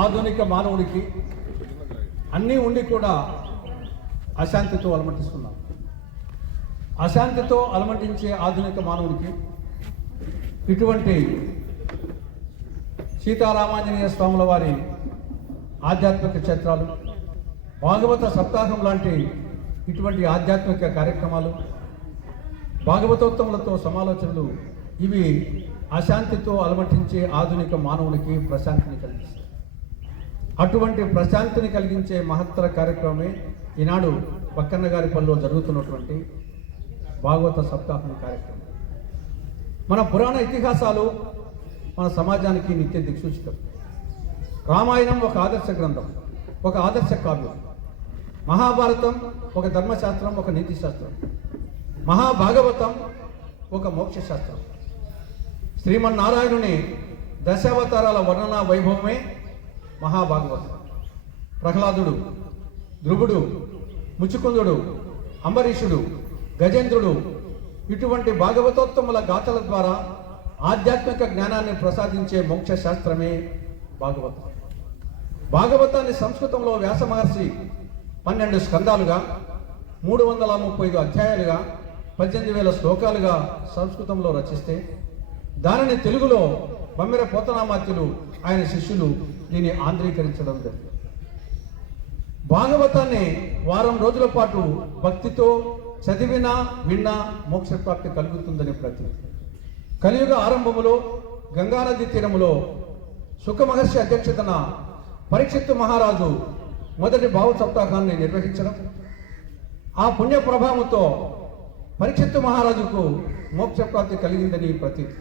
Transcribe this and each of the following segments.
ఆధునిక మానవుడికి అన్నీ ఉండి కూడా అశాంతితో అలమటిస్తున్నాం. అశాంతితో అలమటించే ఆధునిక మానవుడికి ఇటువంటి సీతారామాంజనేయ స్వాముల వారి ఆధ్యాత్మిక క్షేత్రాలు, భాగవత సప్తాహం లాంటి ఇటువంటి ఆధ్యాత్మిక కార్యక్రమాలు, భాగవతోత్తములతో సమాలోచనలు ఇవి అశాంతితో అలమటించే ఆధునిక మానవునికి ప్రశాంతిని కలిగిస్తాయి. అటువంటి ప్రశాంతిని కలిగించే మహత్తర కార్యక్రమమే ఈనాడు పక్కన్నగారిపల్లిలో జరుగుతున్నటువంటి భాగవత సప్తాహం కార్యక్రమం. మన పురాణ ఇతిహాసాలు మన సమాజానికి నిత్య దిక్సూచితం. రామాయణం ఒక ఆదర్శ గ్రంథం, ఒక ఆదర్శ కావ్యం. మహాభారతం ఒక ధర్మశాస్త్రం, ఒక నీతి శాస్త్రం. మహాభాగవతం ఒక మోక్ష శాస్త్రం. శ్రీమన్నారాయణుని దశావతారాల వర్ణనా వైభవమే మహాభాగవతం. ప్రహ్లాదుడు, ధ్రువుడు, ముచుకుందుడు, అంబరీషుడు, గజేంద్రుడు ఇటువంటి భాగవతోత్తముల గాథల ద్వారా ఆధ్యాత్మిక జ్ఞానాన్ని ప్రసాదించే మోక్ష శాస్త్రమే భాగవతం. భాగవతాన్ని సంస్కృతంలో వ్యాస మహర్షి 12 స్కందాలుగా 335 అధ్యాయాలుగా 18,000 శ్లోకాలుగా సంస్కృతంలో రచిస్తే దానిని తెలుగులో బమ్మెర పోతనామాత్యులు ఆయన శిష్యులు దీన్ని ఆంధ్రీకరించడం జరిగింది. భాగవతాన్ని వారం రోజుల పాటు భక్తితో చదివినా విన్నా మోక్షప్రాప్తి కలుగుతుందని ప్రతి కలియుగ ఆరంభములో గంగానది తీరములో శుక మహర్షి అధ్యక్షతన పరీక్షిత్తు మహారాజు మొదటి భావ సప్తాహాన్ని నిర్వహించడం, ఆ పుణ్య ప్రభావంతో పరీక్షిత్తు మహారాజుకు మోక్షప్రాప్తి కలిగిందని ప్రతీతి.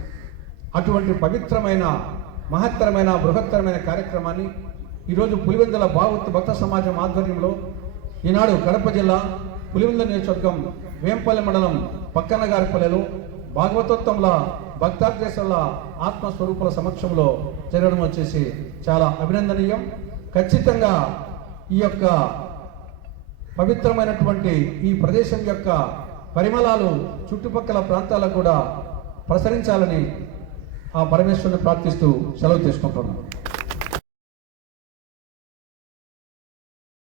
అటువంటి పవిత్రమైన మహత్తరమైన బృహత్తరమైన కార్యక్రమాన్ని ఈరోజు పులివెందుల భాగవత భక్త సమాజం ఆధ్వర్యంలో ఈనాడు కడప జిల్లా పులివెందుల నియోజకవర్గం వేంపల్లి మండలం పక్కన్నగారిపల్లెలో భాగవతోత్తముల భక్తాగ్రేసుల ఆత్మస్వరూపుల సమక్షంలో జరగడం వచ్చేసి చాలా అభినందనీయం. ఖచ్చితంగా ఈ యొక్క పవిత్రమైనటువంటి ఈ ప్రదేశం యొక్క పరిమళాలు చుట్టుపక్కల ప్రాంతాలకు కూడా ప్రసరించాలని ఆ పరమేశ్వరుని ప్రార్థిస్తూ సెలవు తీసుకుంటున్నాను.